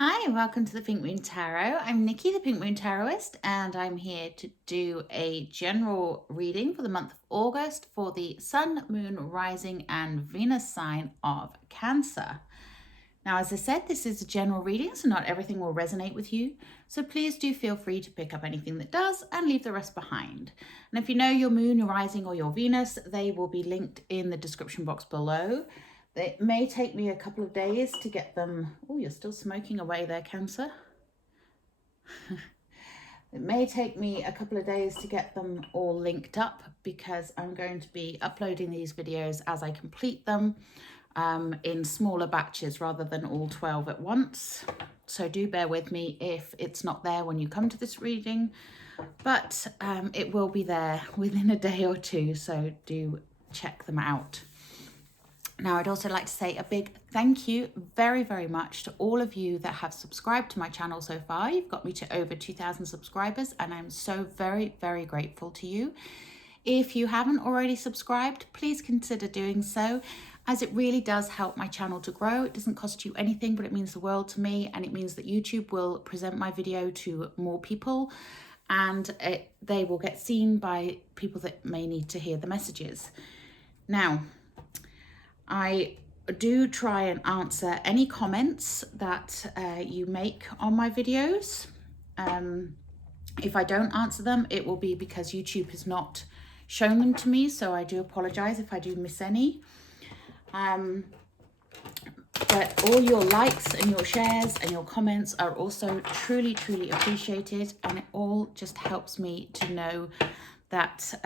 Hi, welcome to the Pink Moon Tarot. I'm Nikki, the Pink Moon Tarotist, and I'm here to do a general reading for the month of August for the Sun, Moon, Rising, and Venus sign of Cancer. Now, as I said, this is a general reading, so not everything will resonate with you. So please do feel free to pick up anything that does and leave the rest behind. And if you know your Moon, your Rising, or your Venus, they will be linked in the description box below. It may take me a couple of days to get them. Oh, you're still smoking away there, Cancer. It may take me a couple of days to get them all linked up because I'm going to be uploading these videos as I complete them in smaller batches rather than all 12 at once. So do bear with me if it's not there when you come to this reading, but it will be there within a day or two, so do check them out. Now, I'd also like to say a big thank you very, very much to all of you that have subscribed to my channel so far. You've got me to over 2,000 subscribers, and I'm so very, very grateful to you. If you haven't already subscribed, please consider doing so, as it really does help my channel to grow. It doesn't cost you anything, but it means the world to me, and it means that YouTube will present my video to more people, and they will get seen by people that may need to hear the messages. Now, I do try and answer any comments that you make on my videos. If I don't answer them, it will be because YouTube has not shown them to me, so I do apologize if I do miss any. But all your likes and your shares and your comments are also truly, truly appreciated, and it all just helps me to know that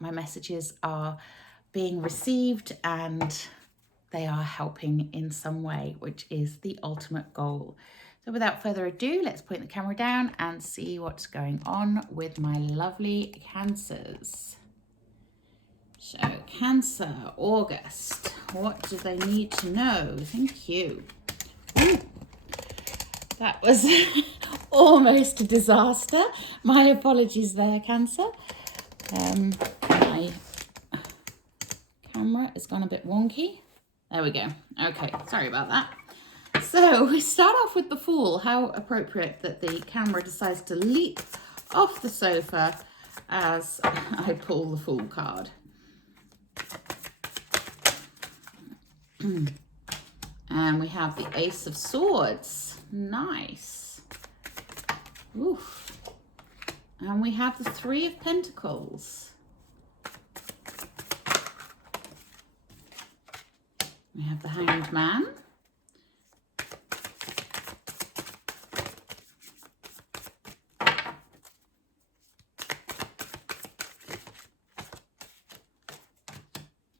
my messages are being received and they are helping in some way, which is the ultimate goal. So without further ado, let's point the camera down and see what's going on with my lovely Cancers. So Cancer, August, what do they need to know? Thank you. Ooh, that was almost a disaster. My apologies there, Cancer. My camera has gone a bit wonky. There we go. Okay, sorry about that. So we start off with the Fool. How appropriate that the camera decides to leap off the sofa as I pull the Fool card. And we have the Ace of Swords. Nice. Oof. And we have the Three of Pentacles. We have the Hanged Man.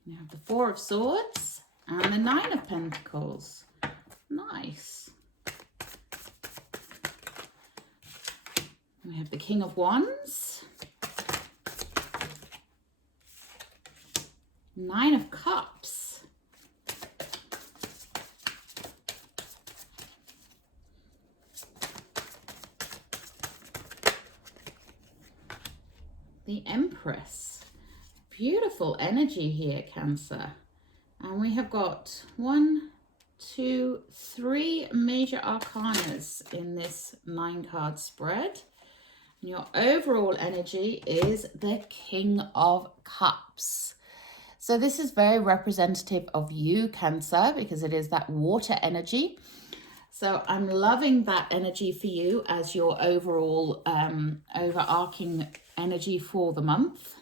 We have the Four of Swords and the Nine of Pentacles. Nice. We have the King of Wands. Nine of Cups. The Empress. Beautiful energy here, Cancer. And we have got 1, 2, 3 major arcanas in this 9-card spread. And your overall energy is the King of Cups. So this is very representative of you, Cancer, because it is that water energy. So I'm loving that energy for you as your overall overarching energy for the month.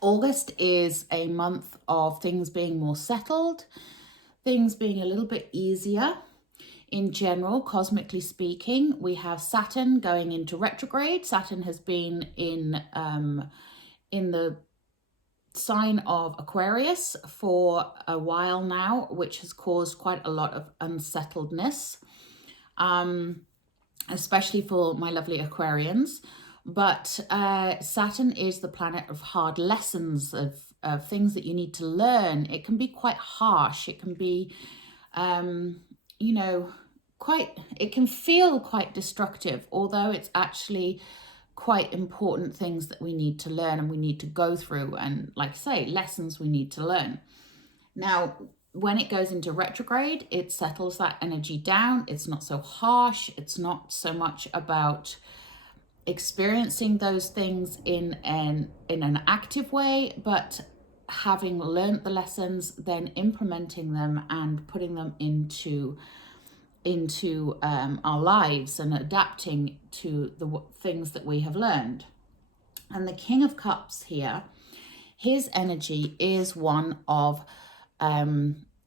August is a month of things being more settled, things being a little bit easier in general, cosmically speaking. We have Saturn going into retrograde. Saturn has been in the sign of Aquarius for a while now, which has caused quite a lot of unsettledness, especially for my lovely Aquarians. But Saturn is the planet of hard lessons, of things that you need to learn. It can be quite harsh. It can be, you know, it can feel quite destructive, although it's actually quite important things that we need to learn and we need to go through. And like I say, lessons we need to learn. Now, when it goes into retrograde, it settles that energy down. It's not so harsh. It's not so much about experiencing those things in an active way, but having learned the lessons, then implementing them and putting them into our lives and adapting to the things that we have learned. And the King of Cups here, his energy is one of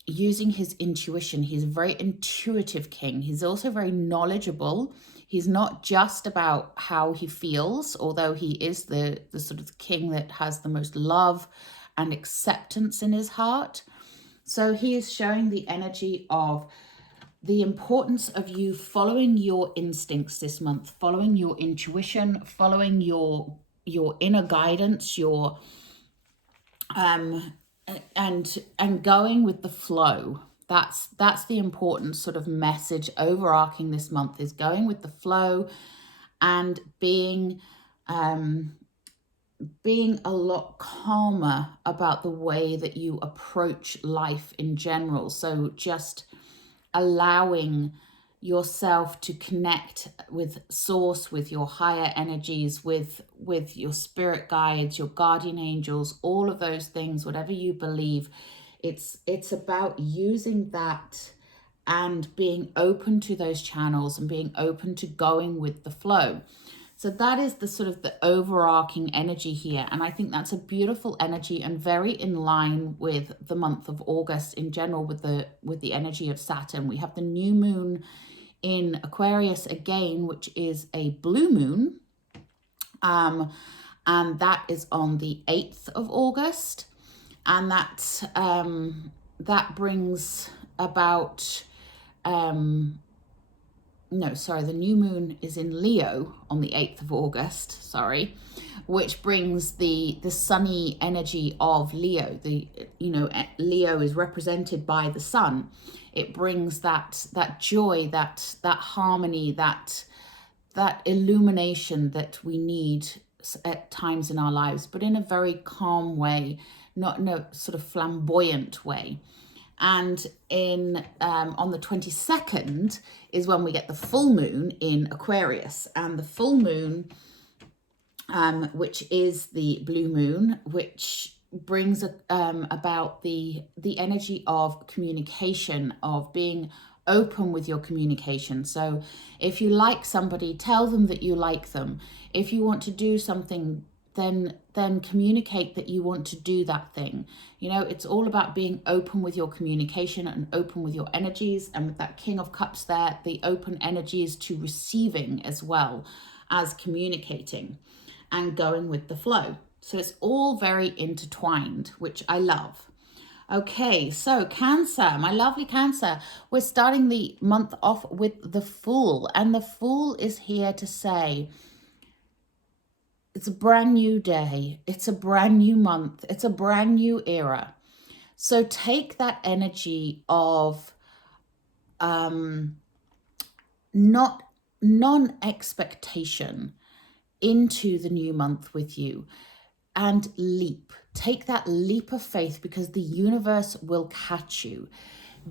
using his intuition. He's a very intuitive king. He's also very knowledgeable. He's not just about how he feels, although he is the sort of king that has the most love and acceptance in his heart. So he is showing the energy of the importance of you following your instincts this month, following your intuition, following your inner guidance, your and going with the flow. That's the important sort of message overarching this month, is going with the flow and being a lot calmer about the way that you approach life in general. So just allowing yourself to connect with source, with your higher energies, with your spirit guides, your guardian angels, all of those things, whatever you believe. It's about using that and being open to those channels and being open to going with the flow. So that is the sort of the overarching energy here. And I think that's a beautiful energy and very in line with the month of August in general, with the energy of Saturn. We have the new moon in Aquarius again, which is a blue moon. And that is on the 8th of August. And that brings about, the new moon is in Leo on the 8th of August, which brings the sunny energy of Leo. Leo is represented by the sun. It brings that joy, that harmony, that illumination that we need at times in our lives, but in a very calm way, not in a sort of flamboyant way. And on the 22nd is when we get the full moon in Aquarius, and the full moon, which is the blue moon, which brings about the energy of communication, of being open with your communication. So if you like somebody, tell them that you like them. If you want to do something, then communicate that you want to do that thing. It's all about being open with your communication and open with your energies. And with that King of Cups there, the open energies to receiving as well as communicating and going with the flow. So it's all very intertwined, which I love. Okay, so Cancer, my lovely Cancer, we're starting the month off with the Fool, and the Fool is here to say, it's a brand new day, it's a brand new month, it's a brand new era. So take that energy of non-expectation into the new month with you, and take that leap of faith, because the universe will catch you.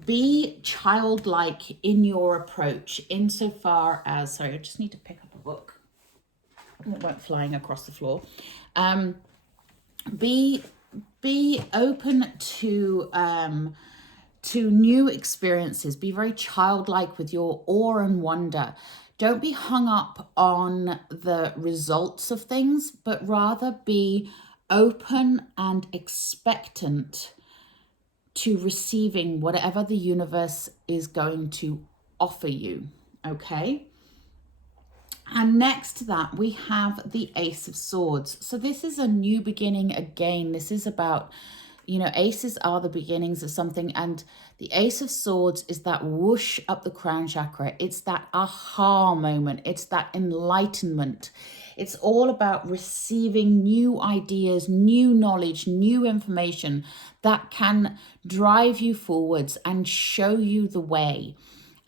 Be childlike in your approach, insofar as, I just need to pick up a book. It went flying across the floor. Be open to new experiences. Be very childlike with your awe and wonder. Don't be hung up on the results of things, but rather be open and expectant to receiving whatever the universe is going to offer you. Okay? And next to that, we have the Ace of Swords. So this is a new beginning again. This is about, aces are the beginnings of something. And the Ace of Swords is that whoosh up the crown chakra. It's that aha moment. It's that enlightenment. It's all about receiving new ideas, new knowledge, new information that can drive you forwards and show you the way.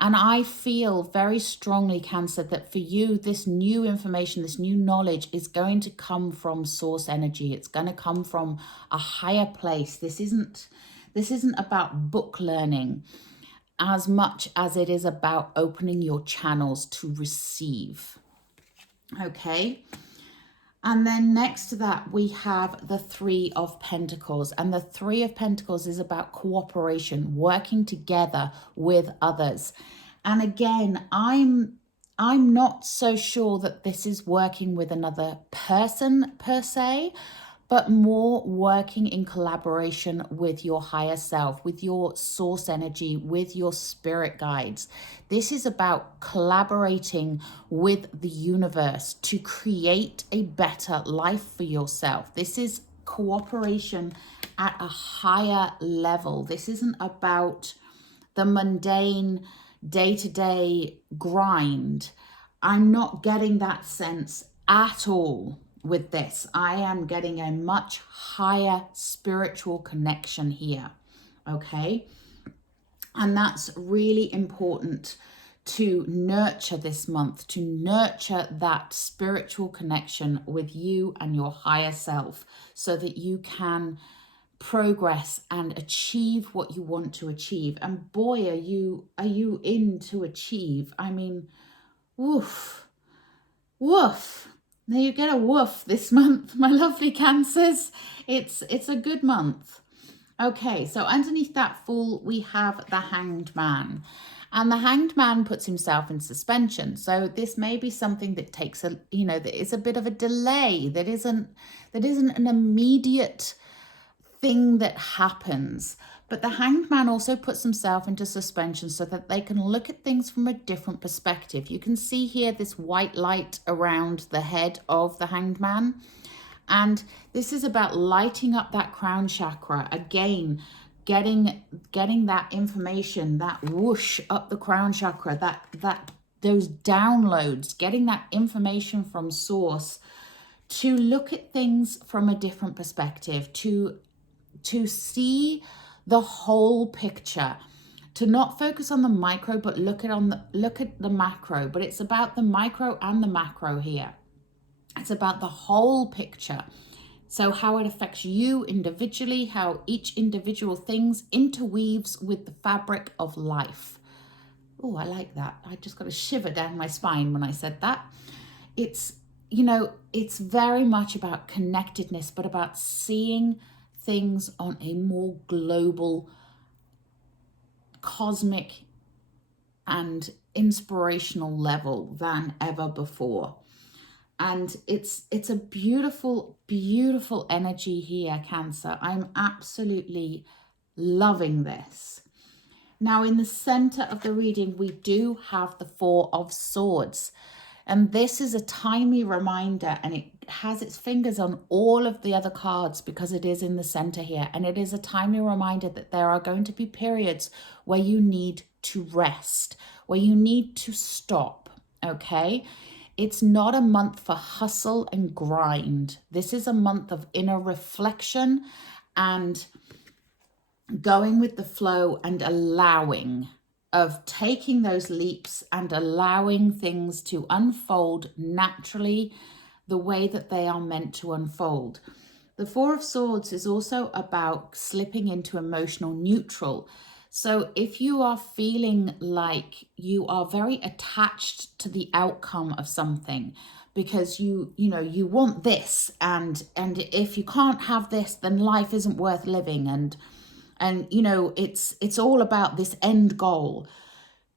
And I feel very strongly, Cancer, that for you, this new information, this new knowledge is going to come from source energy. It's going to come from a higher place. This isn't This isn't about book learning as much as it is about opening your channels to receive. Okay. And then next to that, we have the Three of Pentacles. And the Three of Pentacles is about cooperation, working together with others. And again, I'm not so sure that this is working with another person per se, but more working in collaboration with your higher self, with your source energy, with your spirit guides. This is about collaborating with the universe to create a better life for yourself. This is cooperation at a higher level. This isn't about the mundane day-to-day grind. I'm not getting that sense at all with this. I am getting a much higher spiritual connection here, okay? And that's really important to nurture this month, to nurture that spiritual connection with you and your higher self so that you can progress and achieve what you want to achieve. And boy, are you in to achieve. I mean, woof, woof. Now you get a woof this month, my lovely Cancers. It's a good month. Okay, so underneath that Fool, we have the Hanged Man. And the Hanged Man puts himself in suspension. So this may be something that takes that is a bit of a delay, that isn't an immediate thing that happens. But the Hanged Man also puts himself into suspension so that they can look at things from a different perspective. You can see here this white light around the head of the Hanged Man. And this is about lighting up that crown chakra. Again, getting that information, that whoosh up the crown chakra, that those downloads, getting that information from source to look at things from a different perspective, to see the whole picture, to not focus on the micro, but look at the macro. But it's about the micro and the macro here. It's about the whole picture. So how it affects you individually, how each individual things interweaves with the fabric of life. Oh, I like that. I just got a shiver down my spine when I said that. It's, it's very much about connectedness, but about seeing things on a more global, cosmic, and inspirational level than ever before. And it's a beautiful, beautiful energy here, Cancer. I'm absolutely loving this. Now, in the center of the reading, we do have the Four of Swords. And this is a timely reminder, and it has its fingers on all of the other cards because it is in the center here. And it is a timely reminder that there are going to be periods where you need to rest, where you need to stop, okay? It's not a month for hustle and grind. This is a month of inner reflection and going with the flow and allowing, of taking those leaps and allowing things to unfold naturally the way that they are meant to unfold. The Four of Swords is also about slipping into emotional neutral. So if you are feeling like you are very attached to the outcome of something because you want this, and if you can't have this, then life isn't worth living, and it's all about this end goal.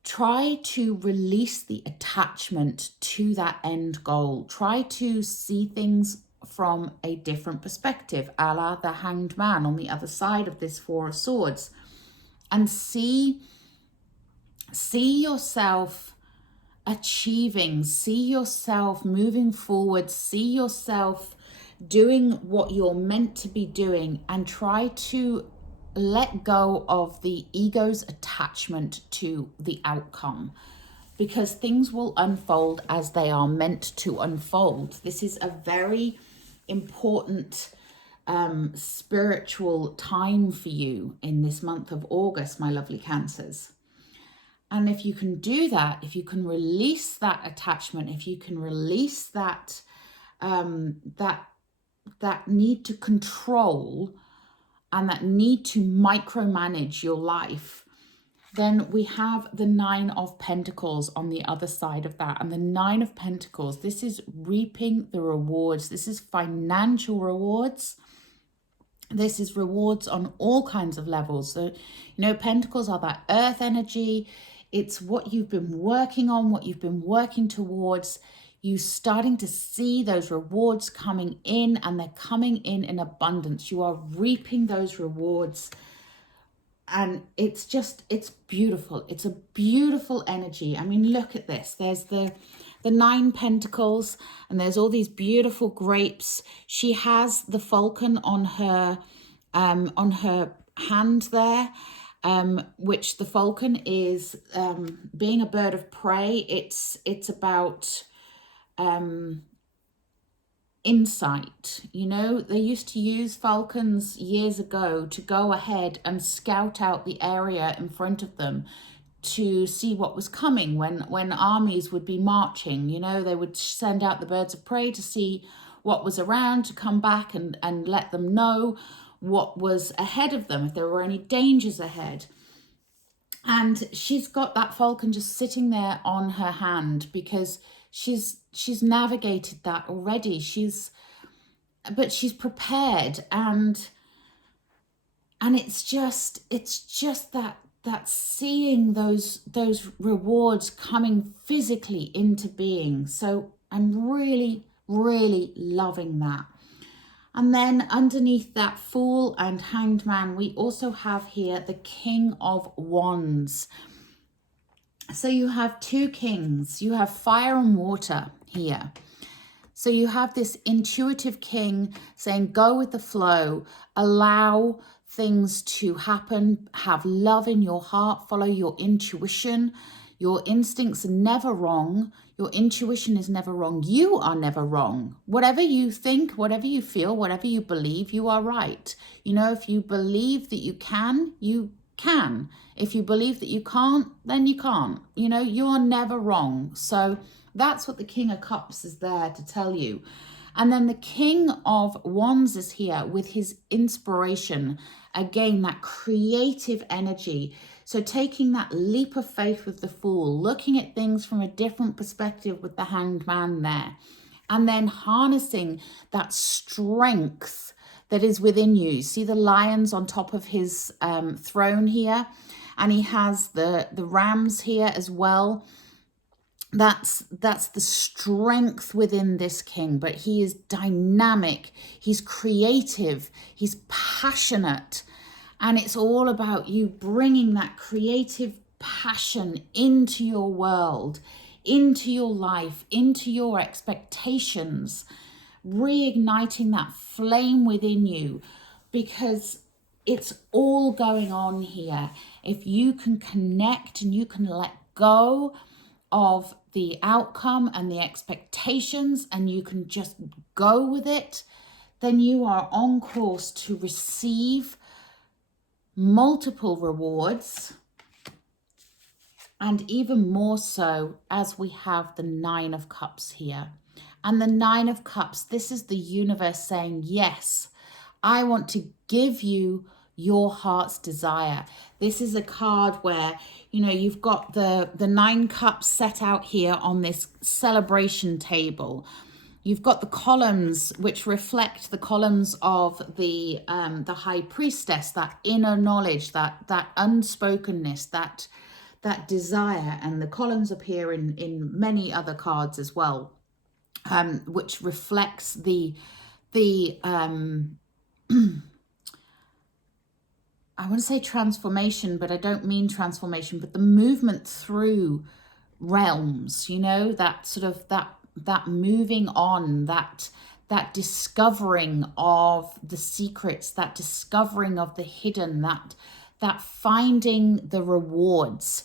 Try to release the attachment to that end goal. Try to see things from a different perspective, a la the Hanged Man on the other side of this Four of Swords, and see yourself achieving, see yourself moving forward, see yourself doing what you're meant to be doing, and try to let go of the ego's attachment to the outcome, because things will unfold as they are meant to unfold. This is a very important spiritual time for you in this month of August, my lovely Cancers. And if you can do that, if you can release that attachment, if you can release that that need to control, and that need to micromanage your life, then we have the Nine of Pentacles on the other side of that. And the Nine of Pentacles, this is reaping the rewards. This is financial rewards. This is rewards on all kinds of levels. So, you know, Pentacles are that earth energy. It's what you've been working on, what you've been working towards. You starting to see those rewards coming in, and they're coming in abundance. You are reaping those rewards. And it's just, it's beautiful. It's a beautiful energy. I mean, look at this. There's the Nine Pentacles, and there's all these beautiful grapes. She has the falcon on her hand there, which the falcon is being a bird of prey. It's about insight. You know, they used to use falcons years ago to go ahead and scout out the area in front of them to see what was coming when armies would be marching. You know, they would send out the birds of prey to see what was around, to come back and let them know what was ahead of them, if there were any dangers ahead. And she's got that falcon just sitting there on her hand because she's navigated that already. But she's prepared, and it's just that seeing those rewards coming physically into being. So I'm really, really loving that. And then underneath that Fool and Hanged Man, we also have here the King of Wands. So you have two kings. You have fire and water here. So you have this intuitive king saying, go with the flow, allow things to happen, have love in your heart, follow your intuition. Your instincts are never wrong. Your intuition is never wrong. You are never wrong. Whatever you think, whatever you feel, whatever you believe, you are right. You know, if you believe that you can, you can. If you believe that you can't, then you can't. You know, you are never wrong. So that's what the King of Cups is there to tell you. And then the King of Wands is here with his inspiration. Again, that creative energy. So taking that leap of faith with the Fool, looking at things from a different perspective with the Hanged Man there. And then harnessing that strength that is within you. See the lions on top of his throne here. And he has the rams here as well. That's the strength within this king, but he is dynamic, he's creative, he's passionate, and it's all about you bringing that creative passion into your world, into your life, into your expectations, reigniting that flame within you, because it's all going on here. If you can connect and you can let go of the outcome and the expectations, and you can just go with it, then you are on course to receive multiple rewards, and even more so as we have the Nine of Cups here. And the Nine of Cups, this is the universe saying, yes, I want to give you your heart's desire. This is a card where, you know, you've got the 9 cups set out here on this celebration table. You've got the columns, which reflect the columns of the High Priestess, that inner knowledge, that unspokenness, that desire. And the columns appear in many other cards as well, which reflects the I want to say transformation, but I don't mean transformation, but the movement through realms, you know, that sort of that moving on, that discovering of the secrets, that discovering of the hidden, that finding the rewards.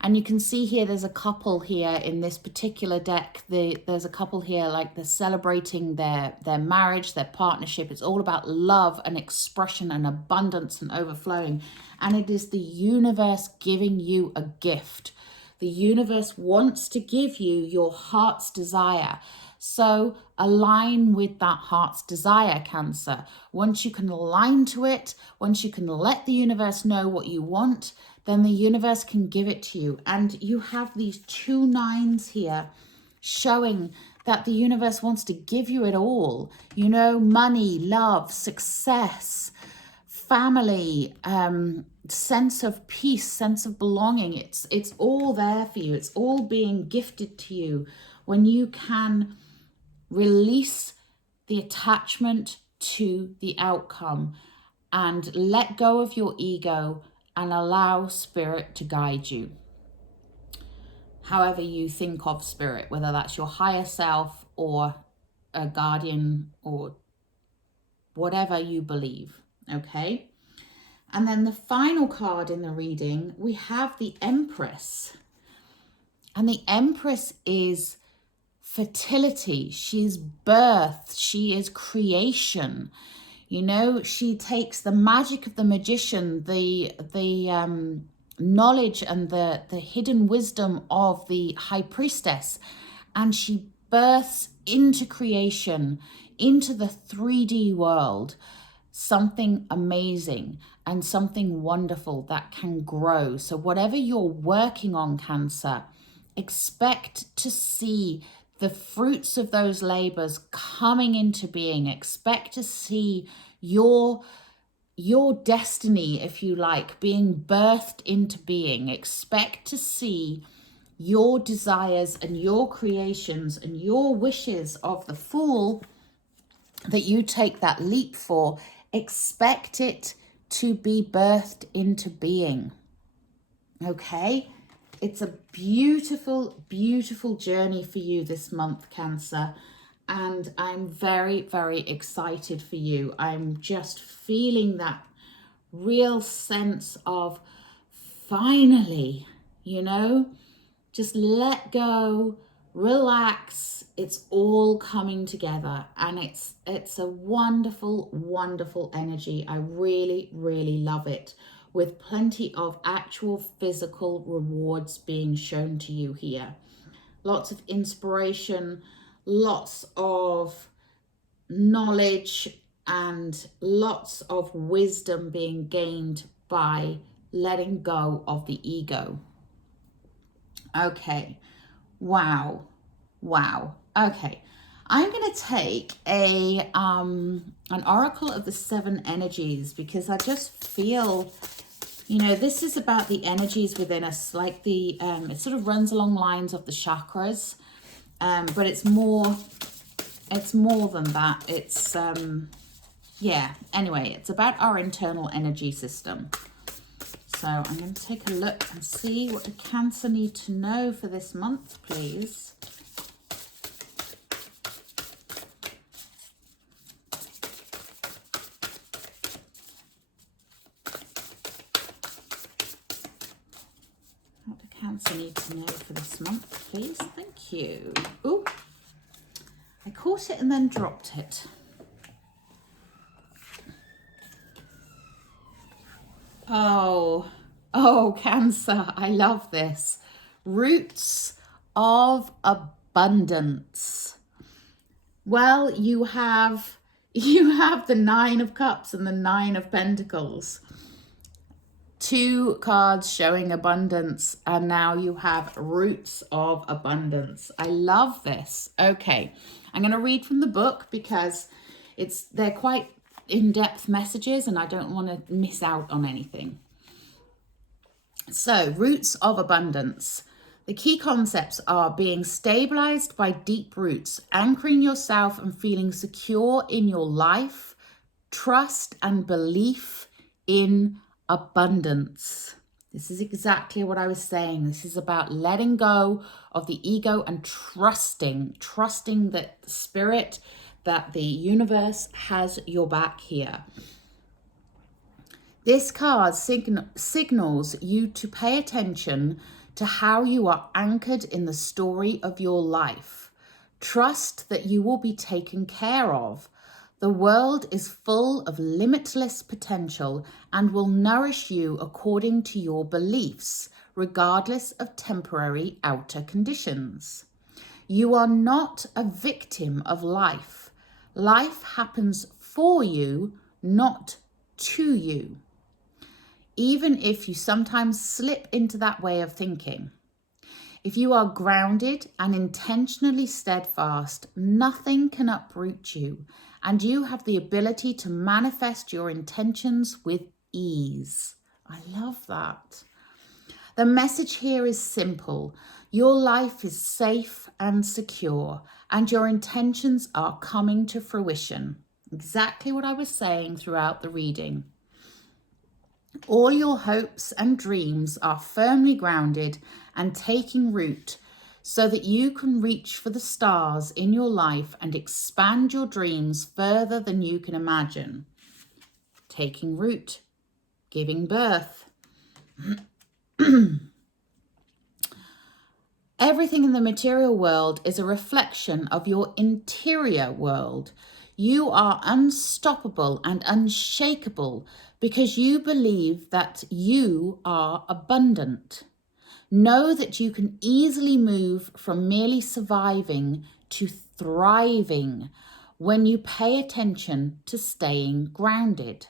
And you can see here, there's a couple here in this particular deck. There's a couple here, like they're celebrating their marriage, their partnership. It's all about love and expression and abundance and overflowing. And it is the universe giving you a gift. The universe wants to give you your heart's desire. So align with that heart's desire, Cancer. Once you can align to it, once you can let the universe know what you want, then the universe can give it to you. And you have these 2 nines here showing that the universe wants to give you it all. You know, money, love, success, family, sense of peace, sense of belonging. It's all there for you. It's all being gifted to you when you can release the attachment to the outcome and let go of your ego and allow spirit to guide you. However you think of spirit, whether that's your higher self or a guardian or whatever you believe, okay? And then the final card in the reading, we have the Empress. And the Empress is fertility. She's birth. She is creation. You know, she takes the magic of the magician, the knowledge and the hidden wisdom of the high priestess, and she births into creation, into the 3D world, something amazing and something wonderful that can grow. So whatever you're working on, Cancer, expect to see the fruits of those labors coming into being. Expect to see your destiny, if you like, being birthed into being. Expect to see your desires and your creations and your wishes of the Fool that you take that leap for. Expect it to be birthed into being. Okay? It's a beautiful, beautiful journey for you this month, Cancer. And I'm very, very excited for you. I'm just feeling that real sense of finally, you know, just let go, relax. It's all coming together. And it's a wonderful, wonderful energy. I really, really love it, with plenty of actual physical rewards being shown to you here. Lots of inspiration, lots of knowledge, and lots of wisdom being gained by letting go of the ego. Okay. Wow. Wow. Okay. I'm going to take an oracle of the 7 energies, because I just feel, you know, this is about the energies within us, like the, it sort of runs along lines of the chakras, but it's more than that. It's, yeah, anyway, it's about our internal energy system. So I'm going to take a look and see what the Cancer need to know for this month, please. What do Cancer need to know for this month, please? Thank you. Oh, I caught it and then dropped it. Oh, Cancer, I love this. Roots of abundance. Well, you have the 9 of Cups and the 9 of Pentacles. 2 cards showing abundance, and now you have roots of abundance. I love this. Okay, I'm going to read from the book because they're quite in-depth messages and I don't want to miss out on anything. So, roots of abundance. The key concepts are being stabilized by deep roots, anchoring yourself and feeling secure in your life, trust and belief in abundance. This is exactly what I was saying. This is about letting go of the ego and trusting that the spirit, that the universe has your back here. This card signals you to pay attention to how you are anchored in the story of your life. Trust that you will be taken care of. The world is full of limitless potential and will nourish you according to your beliefs, regardless of temporary outer conditions. You are not a victim of life. Life happens for you, not to you. Even if you sometimes slip into that way of thinking. If you are grounded and intentionally steadfast, nothing can uproot you, and you have the ability to manifest your intentions with ease. I love that. The message here is simple. Your life is safe and secure, and your intentions are coming to fruition. Exactly what I was saying throughout the reading. All your hopes and dreams are firmly grounded and taking root so that you can reach for the stars in your life and expand your dreams further than you can imagine. Taking root, giving birth. Everything in the material world is a reflection of your interior world. You are unstoppable and unshakable because you believe that you are abundant. Know that you can easily move from merely surviving to thriving when you pay attention to staying grounded.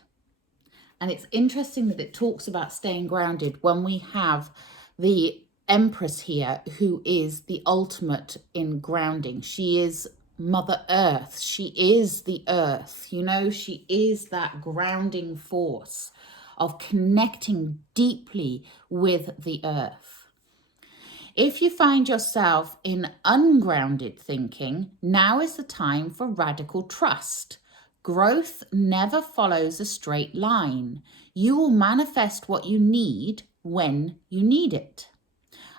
And it's interesting that it talks about staying grounded when we have the Empress here, who is the ultimate in grounding. She is Mother Earth. She is the earth. You know, she is that grounding force of connecting deeply with the earth. If you find yourself in ungrounded thinking, now is the time for radical trust. Growth never follows a straight line. You will manifest what you need when you need it.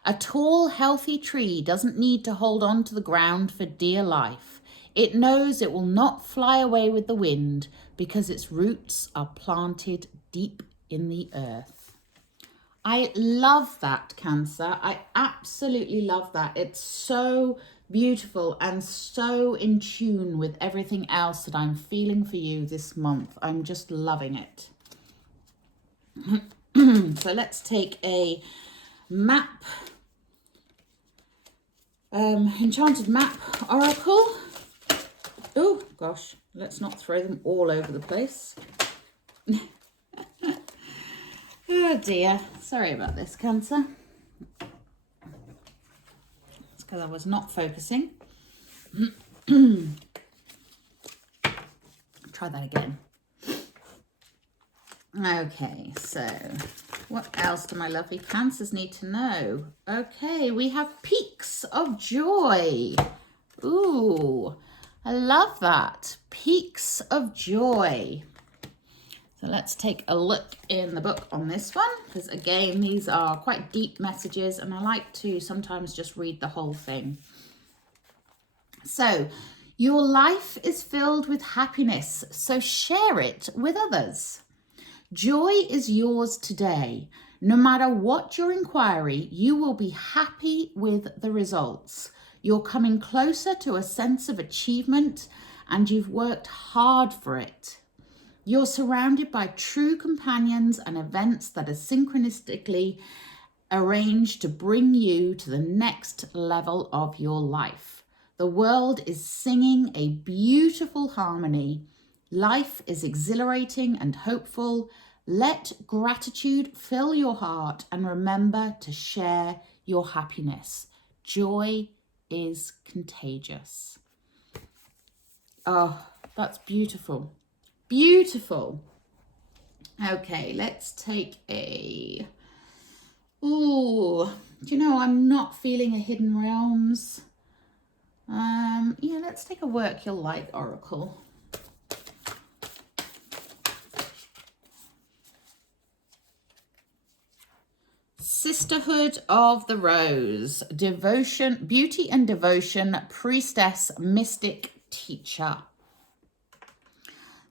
A tall, healthy tree doesn't need to hold on to the ground for dear life. It knows it will not fly away with the wind because its roots are planted deep in the earth. I love that, Cancer. I absolutely love that. It's so beautiful and so in tune with everything else that I'm feeling for you this month. I'm just loving it. So let's take a map, enchanted map oracle. Oh gosh, let's not throw them all over the place. Oh dear, sorry about this, Cancer. It's because I was not focusing. Try that again. Okay, so what else do my lovely Cancers need to know? Okay, we have peaks of joy. Ooh, I love that. Peaks of joy. So let's take a look in the book on this one, because again, these are quite deep messages and I like to sometimes just read the whole thing. So, your life is filled with happiness, so share it with others. Joy is yours today. No matter what your inquiry, you will be happy with the results. You're coming closer to a sense of achievement and you've worked hard for it. You're surrounded by true companions and events that are synchronistically arranged to bring you to the next level of your life. The world is singing a beautiful harmony. Life is exhilarating and hopeful. Let gratitude fill your heart and remember to share your happiness. Joy is contagious. Oh, that's beautiful. Beautiful. Okay, let's take a... Ooh, do you know, I'm not feeling a Hidden Realms. Yeah, let's take a Work Your Light oracle. Sisterhood of the Rose. Devotion, beauty and devotion, priestess, mystic, teacher.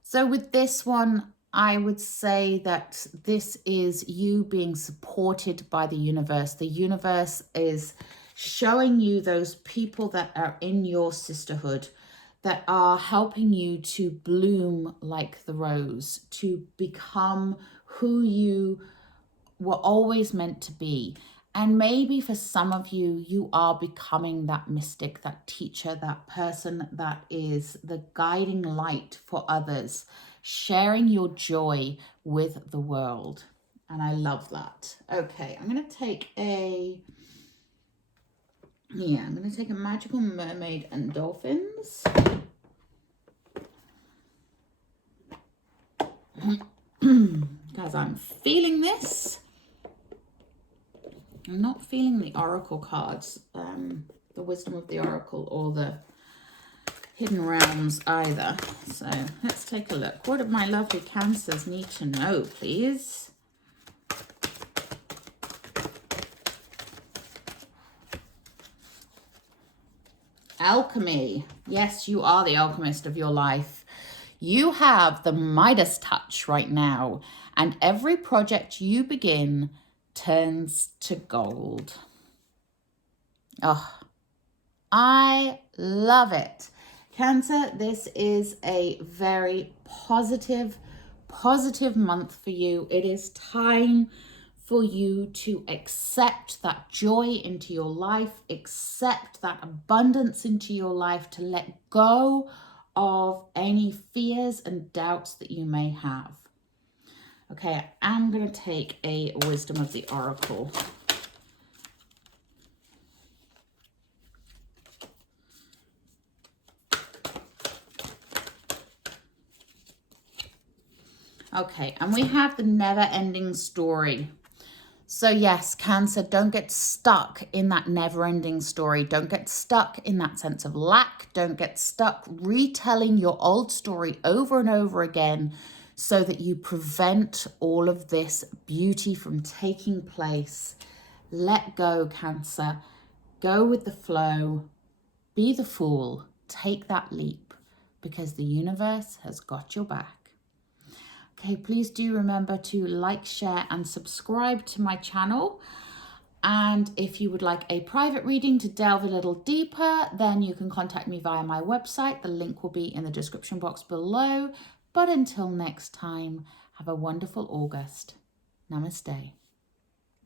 So with this one, I would say that this is you being supported by the universe. The universe is showing you those people that are in your sisterhood that are helping you to bloom like the rose, to become who you were always meant to be. And maybe for some of you, you are becoming that mystic, that teacher, that person that is the guiding light for others, sharing your joy with the world. And I love that. Okay, I'm going to take a magical mermaid and dolphins. Guys, I'm feeling this. I'm not feeling the oracle cards, the wisdom of the oracle or the hidden realms either. So let's take a look. What do my lovely Cancers need to know, please? Alchemy. Yes, you are the alchemist of your life. You have the Midas touch right now, and every project you begin turns to gold. Oh, I love it. Cancer, this is a very positive month for you. It is time for you to accept that joy into your life, accept that abundance into your life, to let go of any fears and doubts that you may have. Okay, I'm going to take a wisdom of the oracle. Okay, and we have the never-ending story. So yes, Cancer, don't get stuck in that never-ending story. Don't get stuck in that sense of lack. Don't get stuck retelling your old story over and over again so that you prevent all of this beauty from taking place. Let go, Cancer. Go with the flow. Be the fool. Take that leap, because the universe has got your back. Okay, please do remember to like, share, and subscribe to my channel. And if you would like a private reading to delve a little deeper, then you can contact me via my website. The link will be in the description box below. But until next time, have a wonderful August. Namaste.